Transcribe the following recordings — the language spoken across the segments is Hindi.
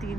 3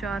4